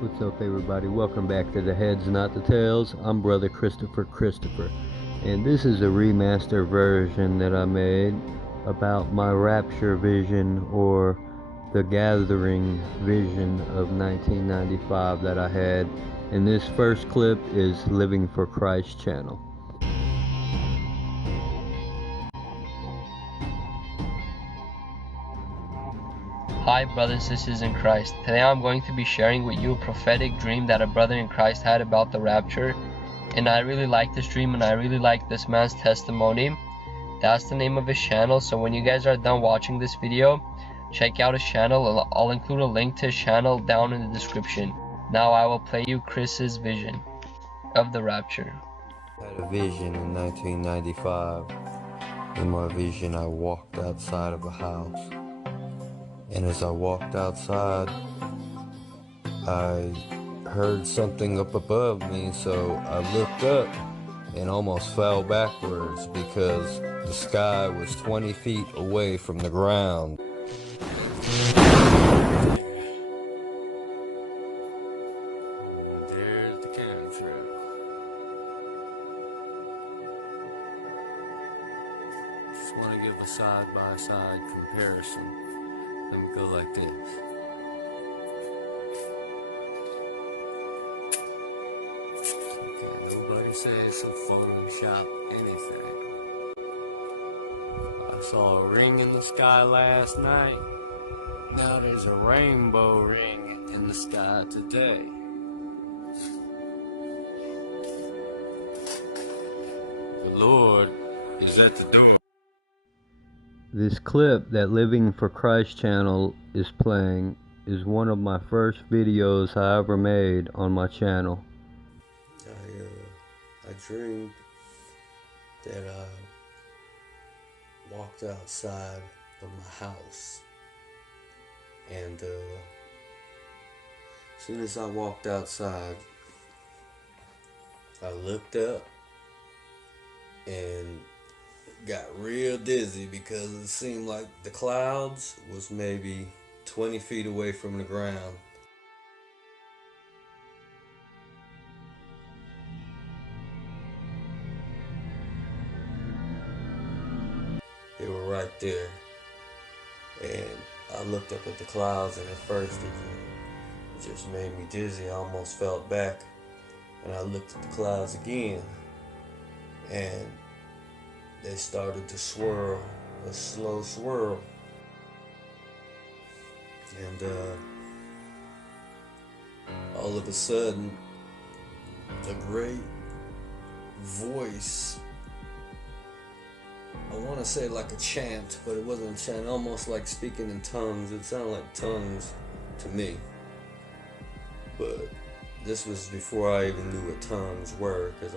What's up, everybody? Welcome back to the Heads Not the Tails. I'm Brother Christopher, and this is a remaster version that I made about my Rapture vision, or the gathering vision of 1995 that I had. And this first clip is Living for Christ channel. Hi brothers and sisters in Christ. Today I'm going to be sharing with you a prophetic dream that a brother in Christ had about the rapture. And I really like this dream, and I really like this man's testimony. That's the name of his channel, so when you guys are done watching this video, check out his channel. I'll include a link to his channel down in the description. Now I will play you Chris's vision of the rapture. I had a vision in 1995. In my vision, I walked outside of a house. And as I walked outside, I heard something up above me, so I looked up and almost fell backwards because the sky was 20 feet away from the ground. There's the cannon truck. Just want to give a side-by-side comparison. Let me go like this. Okay, nobody says so Photoshop anything. I saw a ring in the sky last night. Now there's a rainbow ring in the sky today. The Lord is at the door. This clip that Living for Christ channel is playing is one of my first videos I ever made on my channel. I dreamed that I walked outside of my house, and as soon as I walked outside, I looked up and got real dizzy because it seemed like the clouds was maybe 20 feet away from the ground. They were right there, and I looked up at the clouds, and at first it just made me dizzy. I almost fell back, and I looked at the clouds again, and they started to swirl, a slow swirl. And all of a sudden, a great voice, I want to say like a chant, but it wasn't a chant, almost like speaking in tongues. It sounded like tongues to me. But this was before I even knew what tongues were, because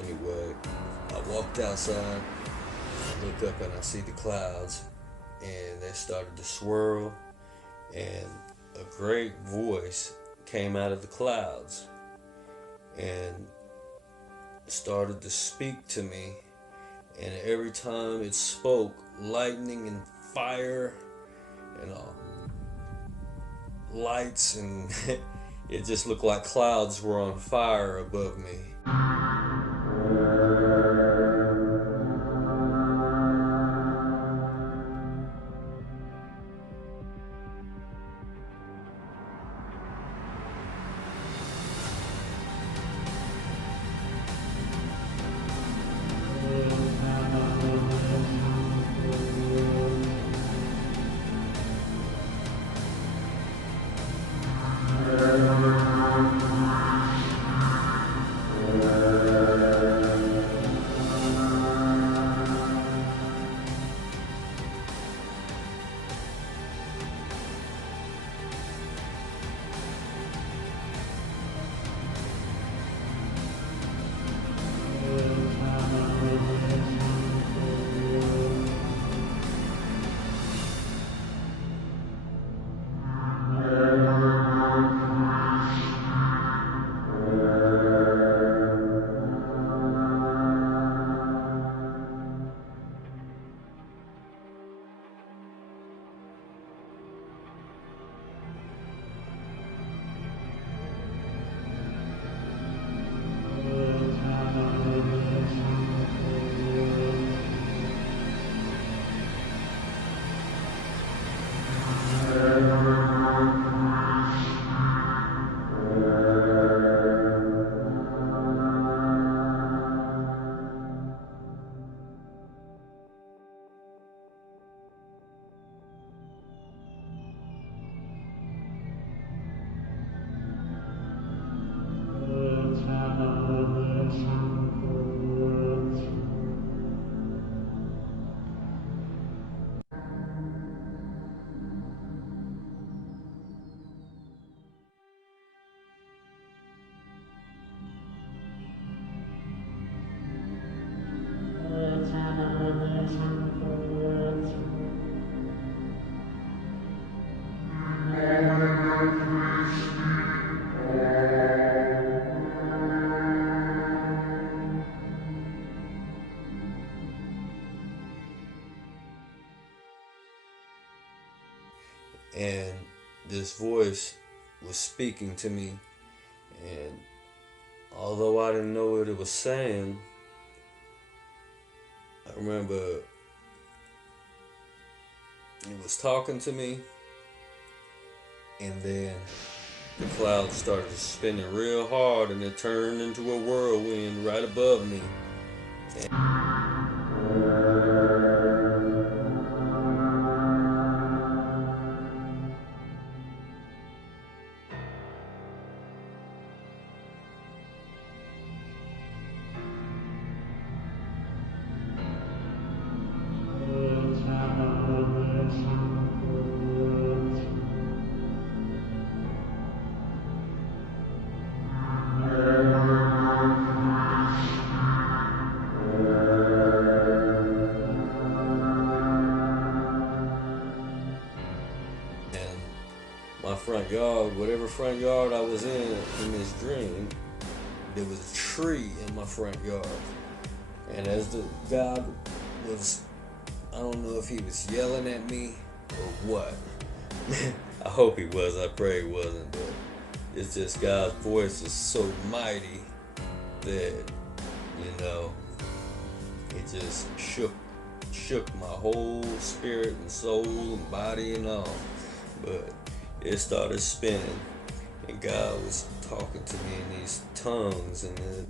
anyway, I walked outside, I look up and I see the clouds, and they started to swirl, and a great voice came out of the clouds and started to speak to me, and every time it spoke, lightning and fire and lights, and it just looked like clouds were on fire above me. And this voice was speaking to me, and although I didn't know what it was saying, I remember it was talking to me, and then the clouds started spinning real hard, and it turned into a whirlwind right above me. And my front yard, whatever front yard I was in this dream, there was a tree in my front yard. And as the God was, I don't know if he was yelling at me or what. I hope he was, I pray he wasn't, but it's just God's voice is so mighty that, it just shook my whole spirit and soul and body and all. But it started spinning, and God was talking to me in these tongues, and then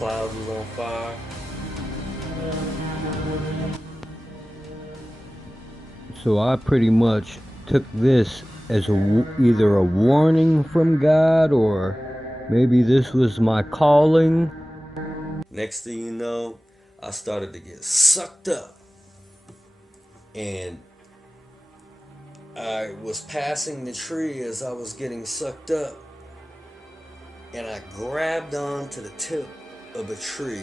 clouds was on fire. So I pretty much took this as either a warning from God, or maybe this was my calling. Next thing you know, I started to get sucked up. And I was passing the tree as I was getting sucked up. And I grabbed onto the tip of a tree.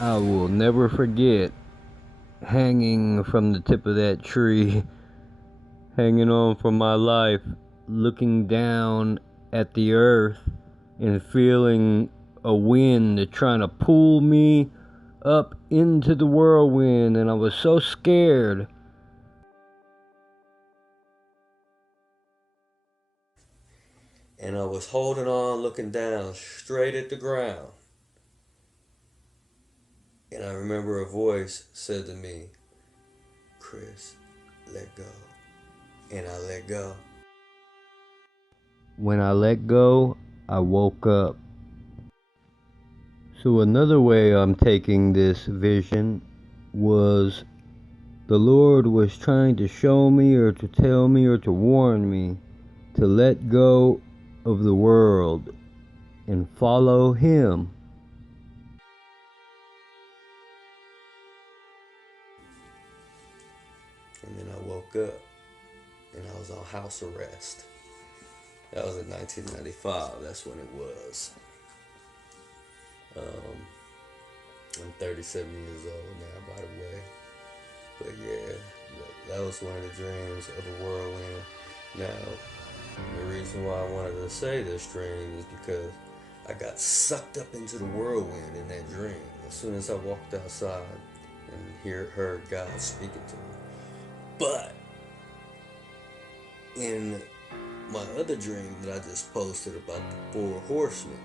I will never forget hanging from the tip of that tree, hanging on for my life, looking down at the earth and feeling a wind trying to pull me up into the whirlwind, and I was so scared. And I was holding on, looking down straight at the ground. And I remember a voice said to me, "Chris, let go." And I let go. When I let go, I woke up. So another way I'm taking this vision was the Lord was trying to show me or to tell me or to warn me to let go of the world and follow Him. And then I woke up and I was on house arrest. That was in 1995. That's when it was. I'm 37 years old now, by the way. But yeah, that was one of the dreams of a whirlwind. Now, the reason why I wanted to say this dream is because I got sucked up into the whirlwind in that dream as soon as I walked outside and heard God speaking to me. But in my other dream that I just posted about the 4 horsemen,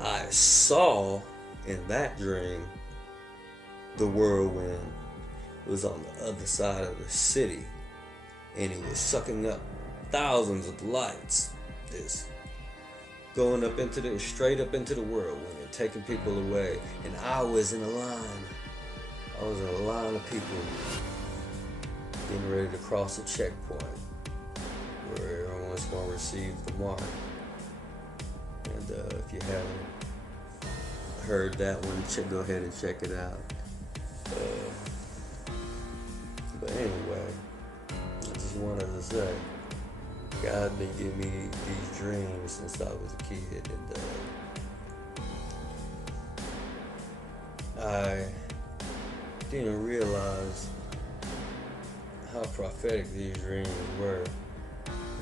I saw in that dream the whirlwind was on the other side of the city, and it was sucking up thousands of lights, just going up into the straight up into the whirlwind and taking people away. And I was in a line. I was in a line of people getting ready to cross a checkpoint where everyone's going to receive the mark. And if you haven't heard that one, go ahead and check it out. But anyway, I just wanted to say, God been giving me these dreams since I was a kid, and I didn't realize how prophetic these dreams were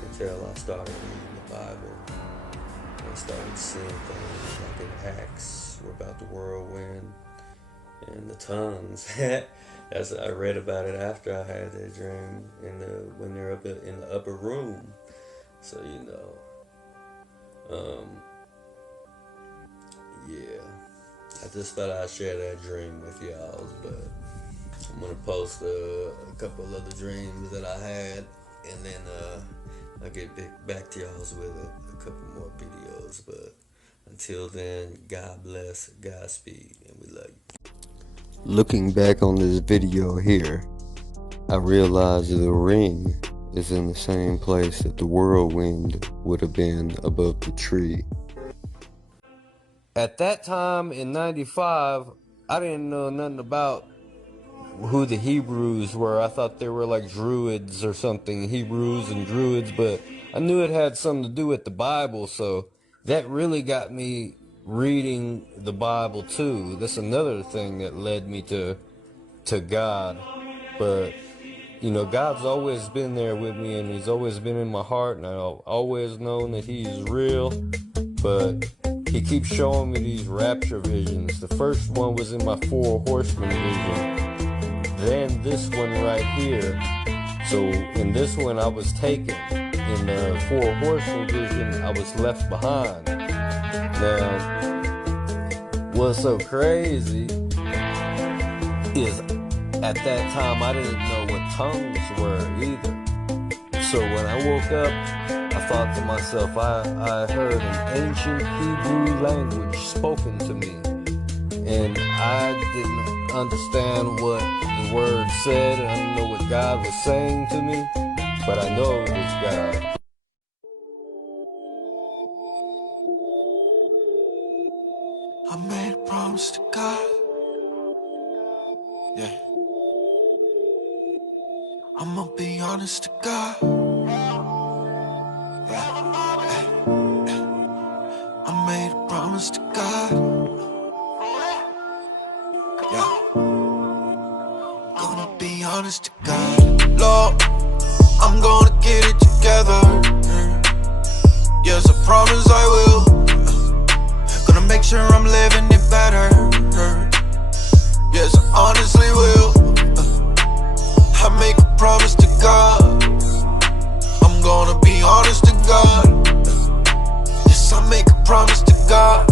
until I started reading the Bible and started seeing things like in Acts about the whirlwind and the tongues. As I read about it after I had that dream when they're up in the upper room. So yeah, I just thought I'd share that dream with y'all. But I'm gonna post a couple other dreams that I had, and then I'll get back to y'all with a couple more videos. But until then, God bless, Godspeed, and we love you. Looking back on this video here, I realized the ring is in the same place that the whirlwind would have been above the tree. At that time in 95, I didn't know nothing about who the Hebrews were. I thought they were like druids or something, Hebrews and druids, but I knew it had something to do with the Bible, so that really got me reading the Bible too. That's another thing that led me to God. But you know, God's always been there with me, and he's always been in my heart, and I've always known that he's real. But he keeps showing me these rapture visions. The first one was in my 4 horsemen vision, then this one right here. So in this one I was taken, in the 4 horsemen vision I was left behind. Now, what's so crazy is at that time I didn't know what tongues were either. So when I woke up, I thought to myself, I heard an ancient Hebrew language spoken to me, and I didn't understand what the word said, and I didn't know what God was saying to me, but I know it was God. I made a promise to God, yeah. I'ma be honest to God, yeah. Hey. I made a promise to God, yeah. Gonna be honest to God, Lord, I'm gonna get it together. Yes, I promise I will. Gonna make sure I'm living it better. Yes, I honestly will. I make a promise to God, I'm gonna be honest to God. Yes, I make a promise to God,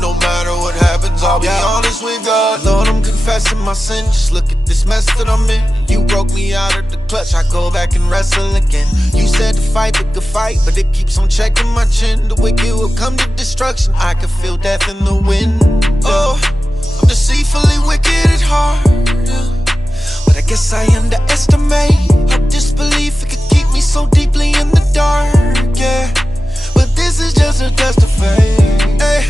no matter what happens, I'll be honest with God. Lord, I'm confessing my sin, just look at this mess that I'm in. You broke me out of the clutch, I go back and wrestle again. You said to fight the good fight, but it keeps on checking my chin. The wicked will come to destruction, I can feel death in the wind. Oh, I'm deceitfully wicked at heart, but I guess I underestimate how disbelief it could keep me so deeply in the dark, yeah. But this is just a test of faith, hey.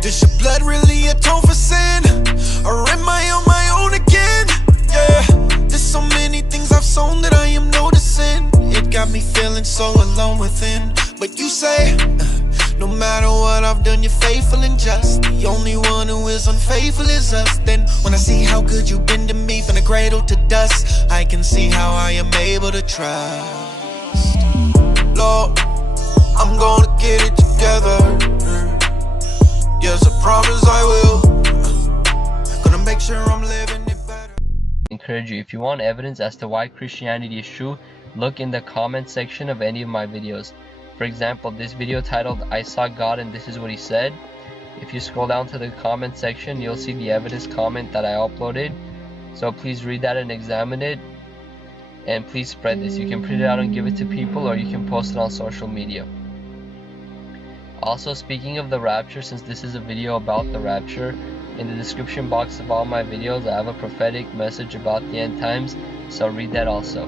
Does your blood really atone for sin? Or am I on my own again? Yeah, there's so many things I've sown that I am noticing. It got me feeling so alone with as unfaithful as us. Then when I see how good you've been to me from the cradle to dust, I can see how I am able to trust. Lord, I'm gonna get it together. Yes, I promise I will. Gonna make sure I'm living it better. Encourage you, if you want evidence as to why Christianity is true, look in the comment section of any of my videos. For example, this video titled I Saw God and This Is What He Said. If you scroll down to the comment section, you'll see the evidence comment that I uploaded. So please read that and examine it, and please spread this. You can print it out and give it to people, or you can post it on social media. Also, speaking of the rapture, since this is a video about the rapture, in the description box of all my videos I have a prophetic message about the end times, so read that also.